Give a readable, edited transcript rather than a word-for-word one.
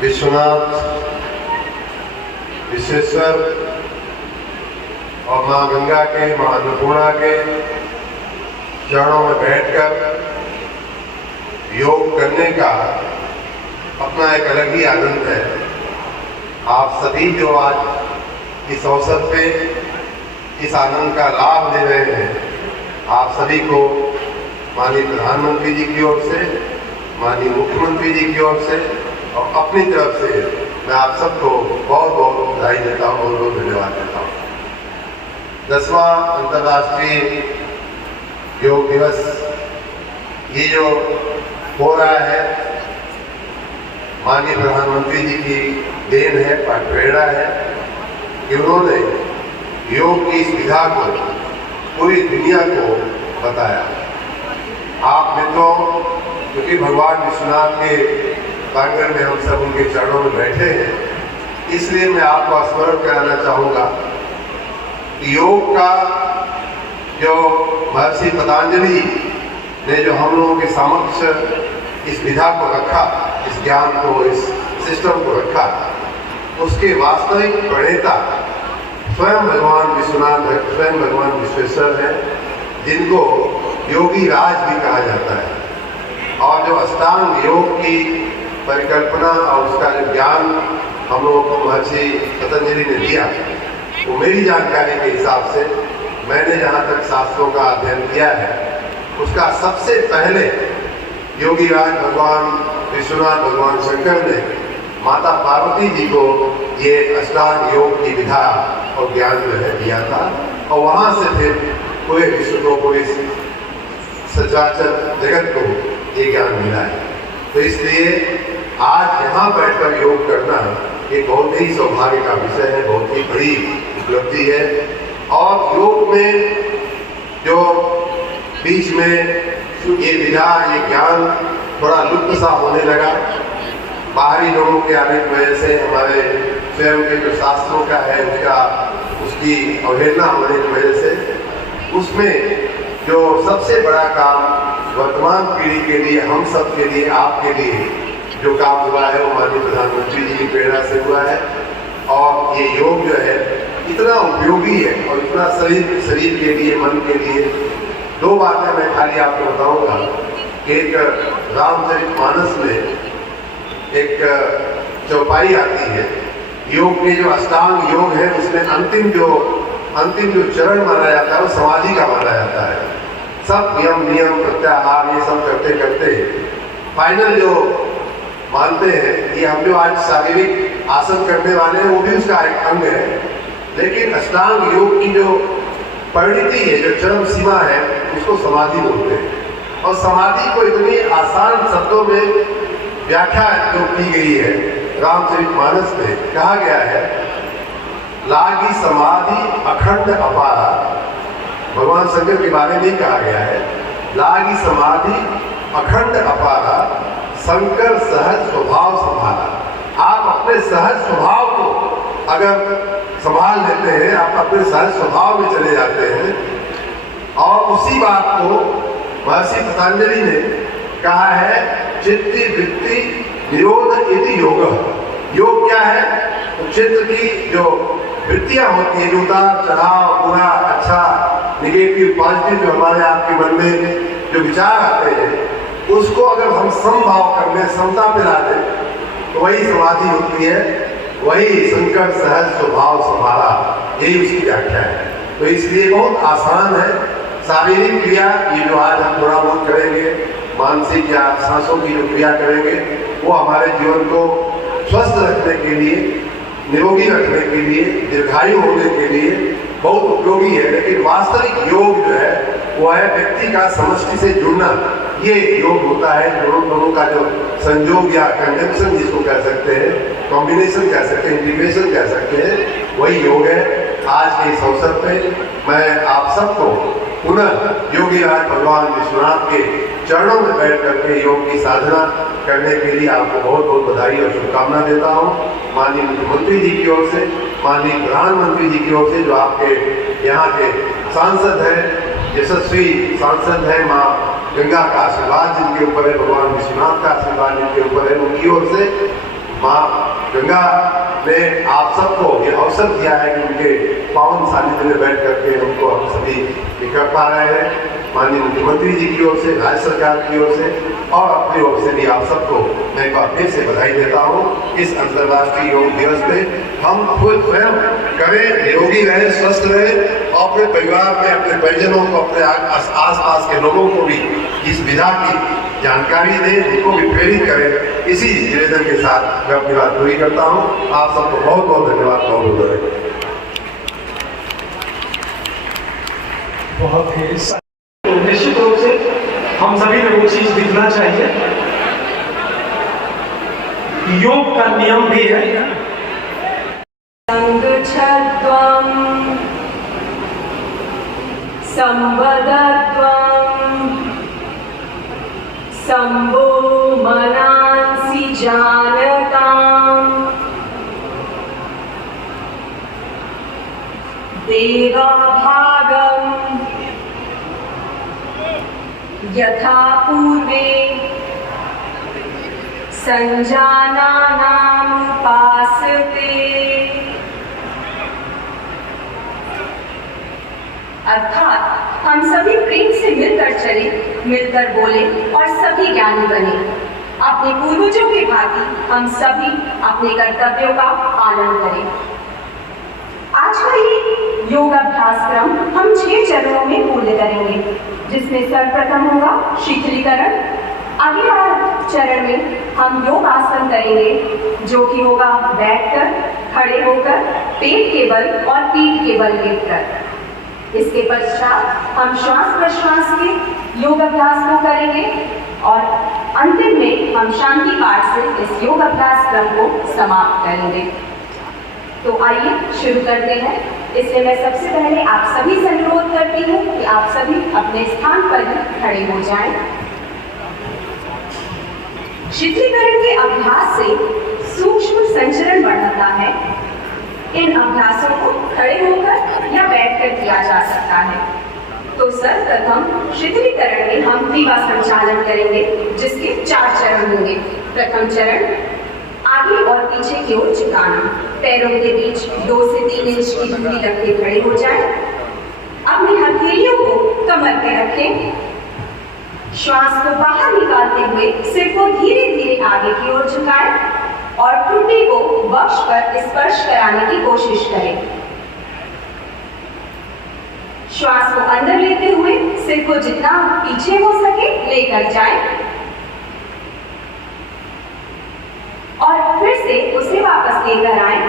विश्वनाथ विश्वेश्वर और माँ गंगा के, माँ अन्नपूर्णा के चरणों में बैठकर योग करने का अपना एक अलग ही आनंद है। आप सभी जो आज इस अवसर पे इस आनंद का लाभ ले रहे हैं, आप सभी को माननीय प्रधानमंत्री जी की ओर से, माननीय मुख्यमंत्री जी की ओर से और अपनी तरफ से मैं आप सबको बहुत बहुत बधाई देता हूँ, बहुत बहुत धन्यवाद देता हूँ। 10वां अंतर्राष्ट्रीय योग दिवस ये जो हो रहा है, माननीय प्रधानमंत्री जी की देन है, प्रेरणा है कि उन्होंने योग की इस विधा को पूरी दुनिया को बताया। आप मित्रों, क्योंकि भगवान विश्वनाथ के प्रांगण में हम सब उनके चरणों में बैठे हैं, इसलिए मैं आपको स्मरण कराना चाहूँगा कि योग का जो महर्षि पतंजलि ने जो हम लोगों के समक्ष इस विधा को रखा, इस ज्ञान को, इस सिस्टम को रखा, उसके वास्तविक प्रणेता स्वयं भगवान विश्वनाथ है, स्वयं भगवान विश्वेश्वर है, जिनको योगी राज भी कहा जाता है। और जो अष्टांग योग की परिकल्पना और उसका जो ज्ञान हम लोगों को महर्षि पतंजलि ने दिया, वो मेरी जानकारी के हिसाब से, मैंने जहाँ तक शास्त्रों का अध्ययन किया है, उसका सबसे पहले योगी राज भगवान विश्वनाथ, भगवान शंकर ने माता पार्वती जी को ये अष्टांग योग की विधा और ज्ञान जो है दिया था, और वहाँ से फिर पूरे विश्व को, पूरी सचराचर जगत को ये ज्ञान मिला है। तो इसलिए आज यहाँ बैठकर योग करना एक बहुत ही सौभाग्य का विषय है, बहुत ही बड़ी उपलब्धि है। और योग में जो बीच में ये विधा, ये ज्ञान थोड़ा लुप्त सा होने लगा, बाहरी लोगों के आने की वजह से, हमारे स्वयं के जो शास्त्रों का है उसकी अवहेलना होने की वजह से, उसमें जो सबसे बड़ा काम वर्तमान पीढ़ी के लिए, हम सब के लिए, आपके लिए जो काम हुआ है, वो माननीय प्रधानमंत्री जी की प्रेरणा से हुआ है। और ये योग जो है इतना उपयोगी है और इतना शरीर के लिए, मन के लिए। दो बातें मैं खाली आपको बताऊंगा कि एक रामचरितमानस में एक चौपाई आती है, योग के जो अष्टांग योग है, उसमें अंतिम जो चरण माना जाता है वो समाधि का माना जाता है। सब नियम प्रत्याहार ये सब करते करते फाइनल जो मानते हैं कि हम जो आज शारीरिक आसन करने वाले हैं वो भी उसका एक अंग है, लेकिन अष्टांग योग की जो परिणति है, जो चरम सीमा है, उसको समाधि बोलते हैं। और समाधि को इतनी आसान शब्दों में व्याख्या जो की गई है रामचरितमानस में, कहा गया है, लागी समाधि अखंड अपारा। भगवान शंकर के बारे में कहा गया है, लागी समाधि अखंड अपारा, शंकर सहज स्वभाव संभाला। आप अपने सहज स्वभाव को अगर संभाल लेते हैं, आप अपने सहज स्वभाव में चले जाते हैं, और उसी बात को महर्षि पतंजलि ने कहा है, चित्ति वृत्ति निरोध इति योग। योग क्या है? तो चित्त की जो वृत्तियां होती है, जो उतार चढ़ाव, बुरा, अच्छा, निगेटिव, पॉजिटिव, जो हमारे आपके मन में जो विचार आते हैं, उसको अगर हम समभाव कर लें, समता पे ला दें, तो वही समाधि होती है, वही शंकर सहज स्वभाव संभाला, यही उसकी व्याख्या है। तो इसलिए बहुत आसान है। शारीरिक क्रिया ये जो आज हम थोड़ा बहुत करेंगे, मानसिक या सांसों की जो क्रिया करेंगे, वो हमारे जीवन को स्वस्थ रखने के लिए, निरोगी रखने के लिए, दीर्घायु होने के लिए बहुत उपयोगी है। लेकिन वास्तविक योग जो है वो है व्यक्ति का समष्टि से जुड़ना। ये योग होता है दोनों का जो संयोग या कंजंक्शन जिसको कह सकते हैं, कॉम्बिनेशन कह सकते हैं, इंटीग्रेशन कह सकते हैं, वही योग है। आज के इस अवसर पे मैं आप सबको पुनः योगी राज भगवान विश्वनाथ के चरणों में बैठ करके योग की साधना करने के लिए आपको बहुत बहुत बधाई और शुभकामना देता हूँ। माननीय मुख्यमंत्री जी की ओर से, माननीय प्रधानमंत्री जी की ओर से, जो आपके यहाँ के सांसद हैं, यशस्वी सांसद हैं, माँ गंगा का आशीर्वाद जिनके ऊपर है, भगवान विश्वनाथ का आशीर्वाद जिनके ऊपर है, उनकी ओर से माँ गंगा ने आप सबको ये अवसर दिया है कि उनके पावन सानिध्य में बैठ करके हमको हम सभी निकट पा रहे हैं। माननीय मुख्यमंत्री जी की ओर से, राज्य सरकार की ओर से और अपनी ओर से भी आप सबको मैं एक बार फिर से बधाई देता हूँ। इस अंतर्राष्ट्रीय योग दिवस पे हम खुद स्वयं करें, निरोगी रहे, स्वस्थ रहे और अपने परिवार में अपने परिजनों को, अपने आस पास के लोगों को भी इस विधा की जानकारी दें, उनको भी प्रेरित करें। इसी निवेदन के साथ मैं अपनी बात पूरी करता हूँ। आप सबको बहुत बहुत धन्यवाद। बहुत ही तो निश्चित रूप से हम सभी में वो चीज दिखना चाहिए। योग का नियम भी है संगच्छध्वं संवदध्वं संभो मनांसि जानताम् देवाभागम् यथा पूर्वे संजानानामुपासते। अर्थात हम सभी प्रेम से मिलकर चले, मिलकर बोले और सभी ज्ञानी बने। अपने पूर्वजों के भांति हम सभी अपने कर्तव्यों का पालन करें। आज का ये योगाभ्यास क्रम हम 6 चरणों में पूर्ण करेंगे, जिसमें सर्वप्रथम होगा शीतलीकरण। अगले चरण में हम योग आसन करेंगे, जो कि होगा बैठकर, खड़े होकर, पेट के बल और पीठ के बल लेटकर। इसके पश्चात हम श्वास प्रश्वास के योग अभ्यास को करेंगे और अंतिम में हम शांति पाठ से इस योग अभ्यास क्रम को समाप्त करेंगे। तो आइए शुरू करते हैं। इसलिए मैं सबसे पहले आप सभी से अनुरोध करती हूँ कि आप सभी अपने स्थान पर ही खड़े हो जाएं। शीतलीकरण के अभ्यास से सूक्ष्म संचरण बढ़ता है। इन अभ्यासों को खड़े होकर या बैठकर किया जा सकता है। तो सर्वप्रथम शीतलीकरण में हम क्रिया संचालन करेंगे, जिसके 4 चरण होंगे। प्रथम चरण, आगे और पीछे की ओर झुकाना। पैरों के बीच 2 से 3 इंच की दूरी रख के खड़े हो जाएं। अपनी हथेलियों को कमर पे रखें। श्वास को बाहर निकालते हुए सिर को धीरे धीरे आगे की ओर झुकाएं और ठुड्डी को वक्ष पर स्पर्श कराने की कोशिश करें। श्वास को अंदर लेते हुए सिर को जितना पीछे हो सके लेकर जाएं और फिर से उसे वापस लेकर आएं